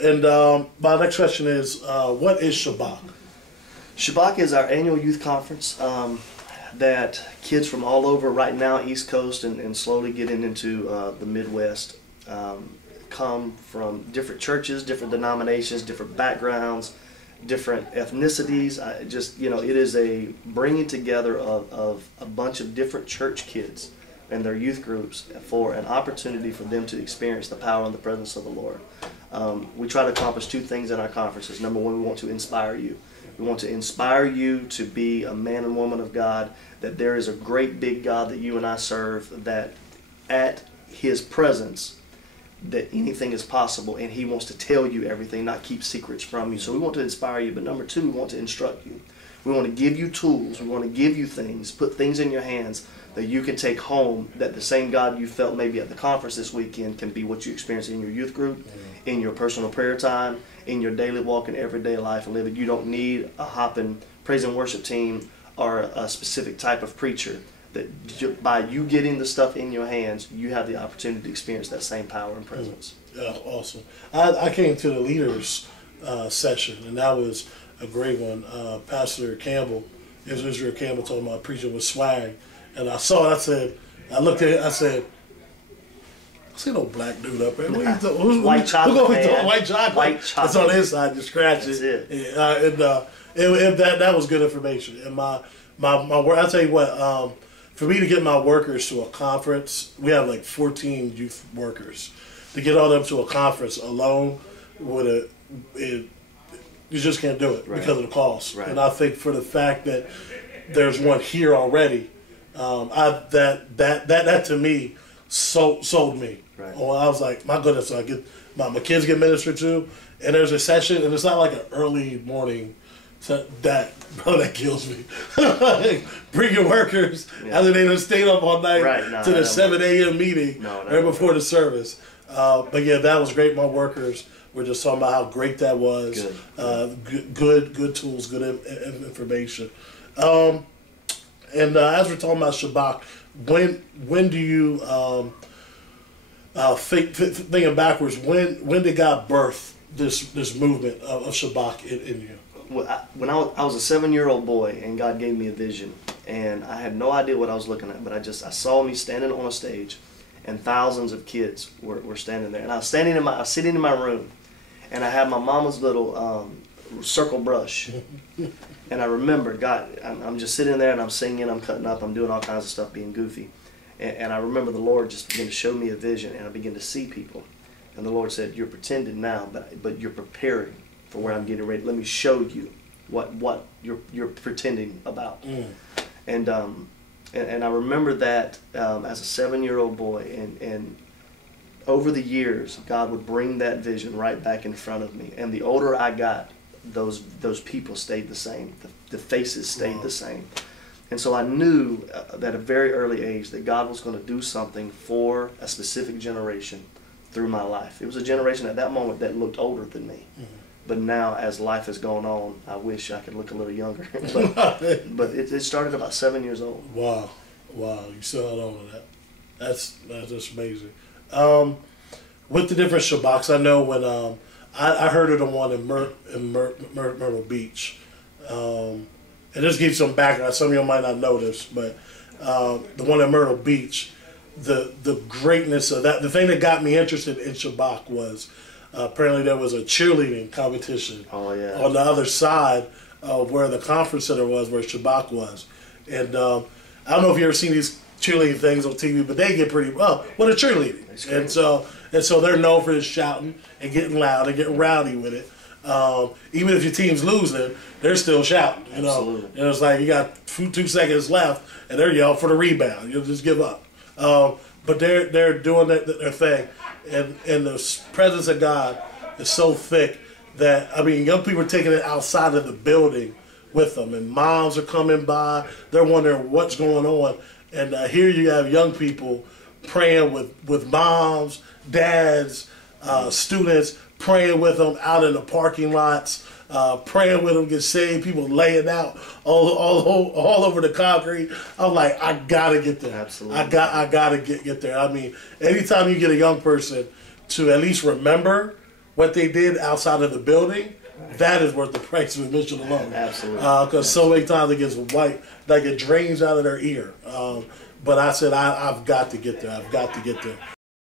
And my next question is, what is Shabbat? Shabbat is our annual youth conference that kids from all over right now, East Coast and slowly getting into the Midwest, come from different churches, different denominations, different backgrounds, different ethnicities. It is a bringing together of a bunch of different church kids and their youth groups for an opportunity for them to experience the power and the presence of the Lord. We try to accomplish two things in our conferences. Number one, we want to inspire you. We want to inspire you to be a man and woman of God, that there is a great big God that you and I serve, that at His presence, that anything is possible, and He wants to tell you everything, not keep secrets from you. So we want to inspire you, but number two, we want to instruct you. We want to give you tools. We want to give you things, put things in your hands that you can take home, that the same God you felt maybe at the conference this weekend can be what you experience in your youth group, in your personal prayer time, in your daily walk and everyday life and living. You don't need a hopping praise and worship team or a specific type of preacher. That by you getting the stuff in your hands, you have the opportunity to experience that same power and presence. Yeah, awesome. I came to the leaders session, and that was a great one. Pastor Campbell, Israel Campbell, told me preaching with swag, and I saw it. I looked at it. I said, I see no black dude up there. White chocolate, man. White chocolate. White chocolate. It's on the inside. You scratch it. That was good information. And my work. I'll tell you what. For me to get my workers to a conference, we have like 14 youth workers. To get all them to a conference alone, you just can't do it because of the cost. Right. And I think for the fact that there's one here already, that to me sold me. Right. Oh, I was like, my goodness, I get my kids get ministered to, and there's a session, and it's not like an early morning. So that kills me. Bring your workers after they done stayed up all night to the 7 a.m. meeting right before the service. But yeah, that was great. My workers were just talking about how great that was. Good tools, good information. And as we're talking about Shabbat, when do you thinking backwards? When did God birth this movement of Shabbat in you? When I was a 7-year-old boy, and God gave me a vision, and I had no idea what I was looking at, but I saw me standing on a stage, and thousands of kids were standing there, and I was sitting in my room, and I had my mama's little circle brush, and I remember God. I'm just sitting there, and I'm singing, I'm cutting up, I'm doing all kinds of stuff, being goofy, and I remember the Lord just began to show me a vision, and I began to see people, and the Lord said, "You're pretending now, but you're preparing for where I'm getting ready. Let me show you what you're pretending about." And I remember that as a 7-year-old boy, and over the years, God would bring that vision right back in front of me. And the older I got, those people stayed the same. The faces stayed the same. And so I knew at a very early age that God was going to do something for a specific generation through my life. It was a generation at that moment that looked older than me. But now, as life has gone on, I wish I could look a little younger. but it started about 7 years old. Wow, you still held on to that. That's amazing. With the different Shabbats, I know when I heard of the one in Myrtle Beach, and this gives some background. Some of you might not know this, but the one in Myrtle Beach, the greatness of that. The thing that got me interested in Shabbat was. Apparently there was a cheerleading competition on the other side of where the conference center was, where Shabbat was. And I don't know if you've ever seen these cheerleading things on TV, but they get pretty well. Well, they're cheerleading, and so they're known for just shouting and getting loud and getting rowdy with it. Even if your team's losing, they're still shouting. You know, Absolutely. And it's like you got 2 seconds left, and they're yelling for the rebound. You'll just give up. But they're doing their thing. And the presence of God is so thick that, I mean, young people are taking it outside of the building with them, and moms are coming by. They're wondering what's going on. And here you have young people praying with moms, dads, students, praying with them out in the parking lots, praying with them get saved, people laying out all over the concrete. I'm like, I gotta get there. Absolutely. I gotta get there. I mean, anytime you get a young person to at least remember what they did outside of the building, that is worth the price of admission alone. Absolutely. Because so many times it gets white, like it drains out of their ear. But I said, I've got to get there. I've got to get there.